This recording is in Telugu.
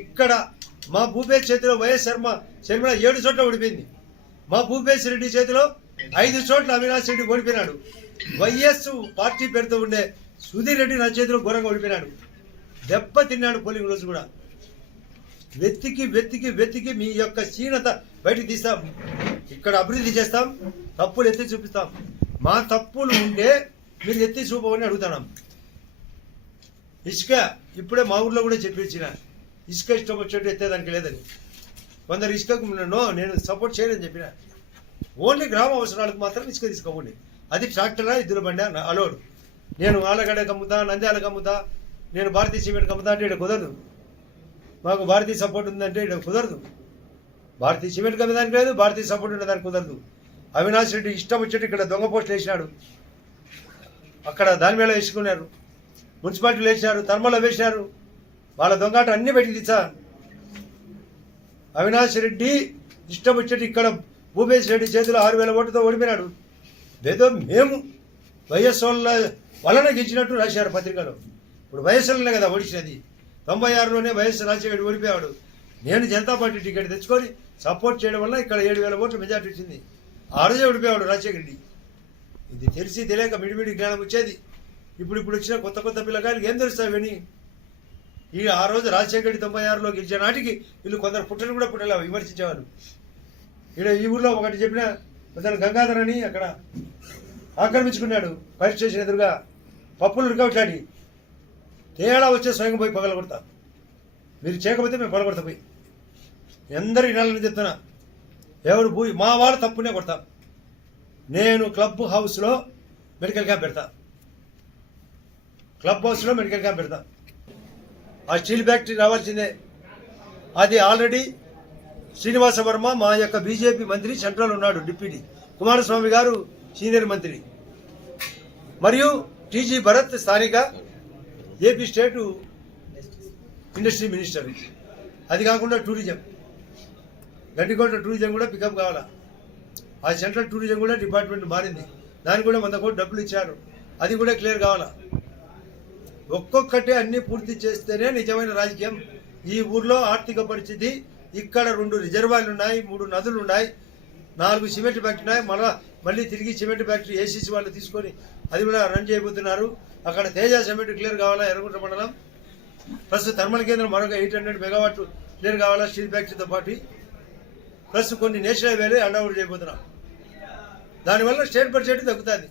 ఇక్కడ మా భూపేష్ చేతిలో వైఎస్ శర్మ శర్మిల ఏడు చోట్ల ఓడిపోయింది. మా భూపేష్ రెడ్డి చేతిలో ఐదు చోట్ల అవినాష్ రెడ్డి ఓడిపోయినాడు. వైఎస్ పార్టీ పేరుతో ఉండే సుధీర్ రెడ్డి నా చేతిలో ఘోరంగా ఓడిపోయినాడు. దెబ్బ తిన్నాడు పోలింగ్ రోజు కూడా. వెతికి వెతికి వెతికి మీ యొక్క క్షీణత బయటికి తీస్తాం. ఇక్కడ అభివృద్ధి చేస్తాం. తప్పులు ఎత్తి చూపిస్తాం. మా తప్పులు ఉంటే మీరు ఎత్తి చూపమని అడుగుతున్నాం. ఇసుక ఇప్పుడే మా ఊర్లో కూడా చెప్పించిన ఇసుక ఇష్టం వచ్చేట్టు ఎత్తేదానికి లేదని. కొందరు ఇసుకకు నో నేను సపోర్ట్ చేయలేదని చెప్పిన. ఓన్లీ గ్రామ అవసరాలకు మాత్రం ఇసుక తీసుకోండి అది ట్రాక్టరా ఇద్దరు బండి అలోడ్. నేను ఆలగడ్డకు అమ్ముతా నంద్యాలకు అమ్ముతా నేను భారతీయ సిమెంట్కి అమ్ముతా అంటే ఇక్కడ కుదరదు. మాకు భారతీయ సపోర్ట్ ఉందంటే ఇక్కడ కుదరదు. భారతీయ సిమెంట్ కమ్మేదానికి లేదు భారతీయ సపోర్ట్ ఉండేదానికి కుదరదు. అవినాష్ రెడ్డి ఇష్టం వచ్చేట్టు ఇక్కడ దొంగ పోస్టులు వేసినాడు. అక్కడ దాని మీద వేసుకున్నారు. మున్సిపాలిటీలు వేసినారు ధర్మలో వేసినారు. వాళ్ళ దొంగాట అన్ని బయటికి తీసా అవినాష్ రెడ్డి ఇష్టం వచ్చేట్టు ఇక్కడ భూపేష్ రెడ్డి చేతిలో ఆరు వేల ఓటుతో ఓడిపోయినాడు. ఏదో మేము వైఎస్ వాళ్ళ వలన గెలిచినట్టు రాశారు పత్రికలో. ఇప్పుడు వైఎస్ కదా ఓడిచినది తొంభై ఆరులోనే వైఎస్ రాజశేఖర్ ఓడిపోయాడు. నేను జనతా పార్టీ టికెట్ తెచ్చుకొని సపోర్ట్ చేయడం వల్ల ఇక్కడ ఏడు వేల ఓట్లు మెజార్టీ వచ్చింది. ఆ రోజే ఓడిపోయాడు రాజశేఖర్ రెడ్డి. ఇది తెలిసి తెలియక మిడిమిడి జ్ఞానం వచ్చేది. ఇప్పుడు ఇప్పుడు వచ్చిన కొత్త కొత్త పిల్లకాయలు ఏం తెలుస్తావని? విని ఈ ఆ రోజు రాజశేఖర రెడ్డి తొంభై ఆరులో గెలిచిన నాటికి వీళ్ళు కొందరు పుట్టలు కూడా పుట్టలేవు విమర్శించేవారు ఇక్కడ ఈ ఊర్లో ఒకటి చెప్పిన అతను గంగాధర్ అని అక్కడ ఆక్రమించుకున్నాడు ఫైర్ స్టేషన్ ఎదురుగా. పప్పులు రికవట్లాడి తేడా వచ్చే స్వయం పోయి పగలగొడతా మీరు చేయకపోతే మేము పగలగొడతా పోయి. ఎందరు నెలని చెప్తున్నా ఎవరు పోయి మా వాళ్ళు తప్పునే కొడతాం. నేను క్లబ్ హౌస్లో మెడికల్ క్యాంప్ పెడతా. క్లబ్ హౌస్లో మెడికల్ క్యాంప్ పెడతా. ఆ స్టీల్ ఫ్యాక్టరీ రావాల్సిందే. అది ఆల్రెడీ శ్రీనివాస వర్మ మా యొక్క బీజేపీ మంత్రి సెంట్రల్ ఉన్నాడు డిప్యూటీ. కుమారస్వామి గారు సీనియర్ మంత్రి. మరియు టీజీ భరత్ స్థానిక ఏపీ స్టేటు ఇండస్ట్రీ మినిస్టర్. అది కాకుండా టూరిజం. గడ్డికోట టూరిజం కూడా పికప్ కావాలా? ఆ సెంట్రల్ టూరిజం కూడా డిపార్ట్మెంట్ మారింది. దానికి కూడా వంద కోట్లు డబ్బులు ఇచ్చారు. అది కూడా క్లియర్ కావాలా? ఒక్కొక్కటే అన్ని పూర్తి చేస్తేనే నిజమైన రాజకీయం. ఈ ఊర్లో ఆర్థిక పరిస్థితి ఇక్కడ రెండు రిజర్వాయర్లు ఉన్నాయి మూడు నదులు ఉన్నాయి నాలుగు సిమెంట్ ఫ్యాక్టరీ ఉన్నాయి మళ్ళా మళ్ళీ తిరిగి సిమెంట్ ఫ్యాక్టరీ ఏసీసీ వాళ్ళు తీసుకొని అది కూడా రన్ చేయబోతున్నారు. అక్కడ తేజ సిమెంట్ క్లియర్ కావాలా? ఎర్రగుంట మండలం. ప్లస్ థర్మల్ కేంద్రం మరొక ఎయిట్ హండ్రెడ్ మెగావాట్ క్లియర్ కావాలా? స్టీల్ ఫ్యాక్టరీతో పాటు. ప్లస్ కొన్ని నేషనల్ హైవేలు అండర్వుడ్ చేయబోతున్నాం. దానివల్ల స్టేట్ బడ్జెట్ తగ్గుతుంది.